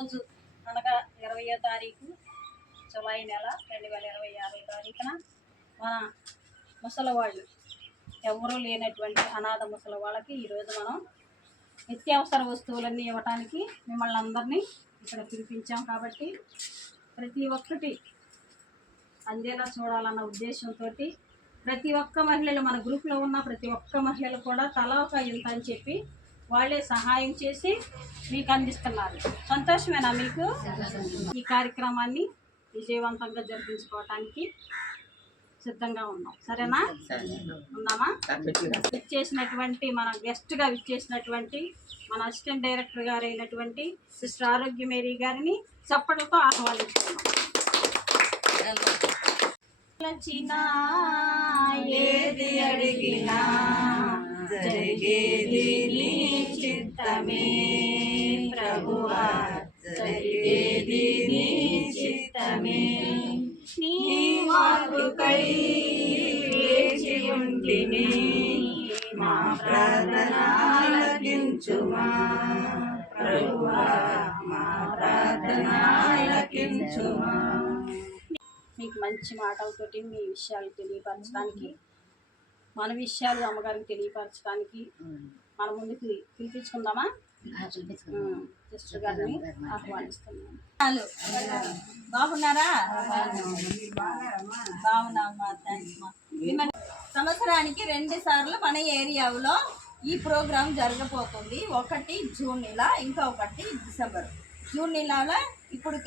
ఈరోజు అనగా 20వ తారీఖు జూలై నెల 2026 తారీఖున మన ముసలివాళ్ళు ఎవరూ లేనటువంటి అనాథ ముసలి వాళ్ళకి ఈరోజు మనం నిత్యావసర వస్తువులన్నీ ఇవ్వడానికి మిమ్మల్ని అందరినీ ఇక్కడ పిలిపించాం. కాబట్టి ప్రతి ఒక్కటి అందేలా చూడాలన్న ఉద్దేశంతో ప్రతి ఒక్క మహిళలు మన గ్రూప్లో ఉన్న ప్రతి ఒక్క మహిళలు కూడా తలా ఒక ఇంత అని చెప్పి వాళ్ళే సహాయం చేసి మీకు అందిస్తున్నారు. సంతోషమేనా మీకు? ఈ కార్యక్రమాన్ని విజయవంతంగా జరిపించుకోవటానికి సిద్ధంగా ఉన్నాం. సరేనా? ఉన్నామా? విచ్చేసినటువంటి మన గెస్ట్గా విచ్చేసినటువంటి మన అసిస్టెంట్ డైరెక్టర్ గారు అయినటువంటి సిస్టర్ ఆరోగ్య మేరీ గారిని చప్పట్లతో ఆహ్వానిస్తున్నాం. ఏది అడిగినా జరిగేది నీ చిత్తమే ప్రభువా, జరిగేది నీ చిత్తమే. నీ మార్పుకై వేచి ఉంటిని, మా ప్రార్థన ఆలకించుమా ప్రభువా, మా ప్రార్థన ఆలకించుమా. మీకు మంచి మాటలతోటి మీ విషయాలు తెలియపరచడానికి, మన విషయాలు అమ్మగారికి తెలియపరచడానికి మన ముందుకు పిలిపించుకుందామా? సిస్టర్ గారిని ఆహ్వానిస్తున్నాను. బాగున్నారా? బాగున్నామ్మా. థ్యాంక్స్ మా. సంవత్సరానికి 2 సార్లు మన ఏరియాలో ఈ ప్రోగ్రాం జరగబోతుంది. ఒకటి జూన్ నెల, ఇంకా ఒకటి డిసెంబర్. జూన్ నెలలో ఇప్పుడు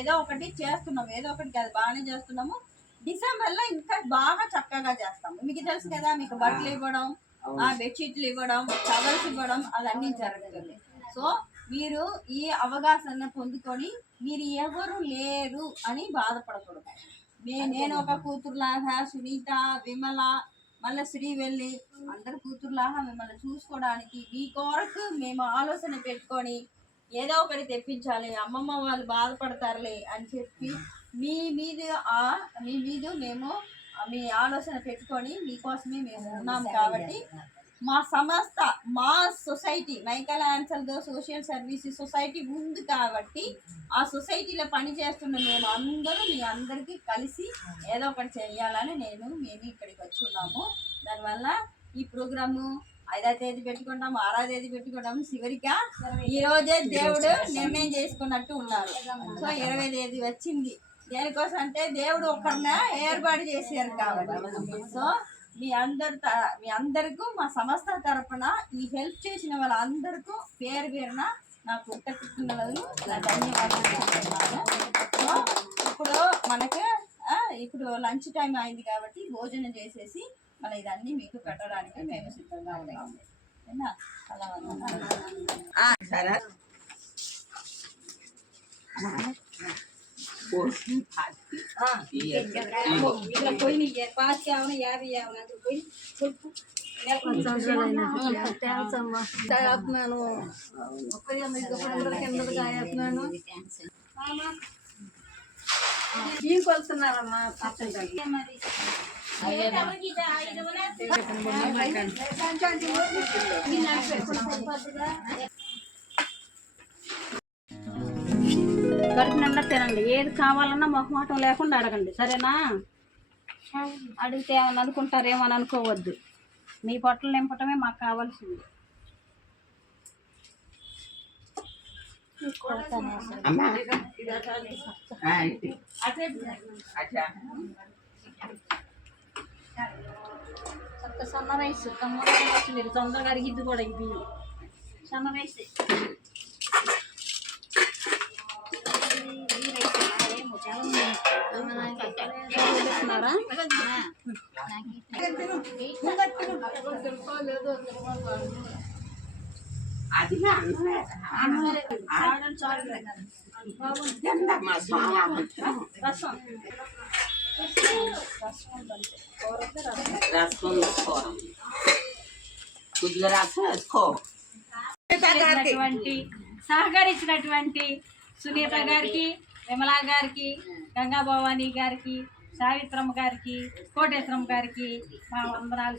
ఏదో ఒకటి చేస్తున్నాము, ఏదో ఒకటి కాదు బాగానే చేస్తున్నాము. డిసెంబర్లో ఇంకా బాగా చక్కగా చేస్తాము. మీకు తెలుసు కదా, మీకు బట్టలు ఇవ్వడం, బెడ్షీట్లు ఇవ్వడం, టవల్స్ ఇవ్వడం అదన్నీ జరుగుతుంది. సో మీరు ఈ అవకాశాన్ని పొందుకొని మీరు ఎవరు లేరు అని బాధపడకూడదు. నేను ఒక కూతురులాగా, సునీత, విమల, మళ్ళీ శ్రీవెల్లి అందరు కూతురులాగా మిమ్మల్ని చూసుకోవడానికి మీ కొరకు మేము ఆలోచన పెట్టుకొని ఏదో ఒకటి తెప్పించాలి, అమ్మమ్మ వాళ్ళు బాధపడతారులే అని చెప్పి మీ మీద మేము మీ ఆలోచన పెట్టుకొని మీకోసమే మేము ఉన్నాము. కాబట్టి మా society Michael Ansaldo social services society ఉంది. కాబట్టి ఆ సొసైటీలో పనిచేస్తున్న మేము అందరూ మీ అందరికీ కలిసి ఏదో ఒకటి చేయాలని మేము ఇక్కడికి వచ్చి ఉన్నాము. దానివల్ల ఈ ప్రోగ్రాము 5వ తేదీ పెట్టుకుంటాం, 6వ తేదీ పెట్టుకుంటాం. చివరిగా ఈ రోజే దేవుడు నిర్ణయం చేసుకున్నట్టు ఉన్నారు. సో 20వ తేదీ వచ్చింది. దేనికోసం అంటే దేవుడు ఒకరిని ఏర్పాటు చేశారు కాబట్టి. సో మీ అందరికీ మా సంస్థ తరఫున ఈ హెల్ప్ చేసిన వాళ్ళందరికీ పేరున నా కృతజ్ఞతలు, నా ధన్యవాదాలు చెప్తున్నాను. సో ఇప్పుడు లంచ్ టైం అయింది కాబట్టి భోజనం చేసేసి మళ్ళీ ఇదన్నీ మీకు పెట్టడానికి మేము సిద్ధంగా ఉన్నాము. అలా సరే. కొలుస్తున్నారమ్మా కడుపు నిండా తినండి. ఏది కావాలన్నా మొహమాటం లేకుండా అడగండి. సరేనా? అడిగితే ఏమని అనుకుంటారేమని అనుకోవద్దు. మీ పొట్టలు నింపటమే మాకు కావాల్సింది. సన్న రైస్ మీరు తొందరగా అడిగిద్ది కూడా. ఇది సన్న రైస్. సహకరించినటువంటి సునీత గారికి, విమలా గారికి, గంగా భవానీ గారికి, సావిత్రమ్మ గారికి, కోటేశ్వరమ్మ గారికి మా వందనాలు.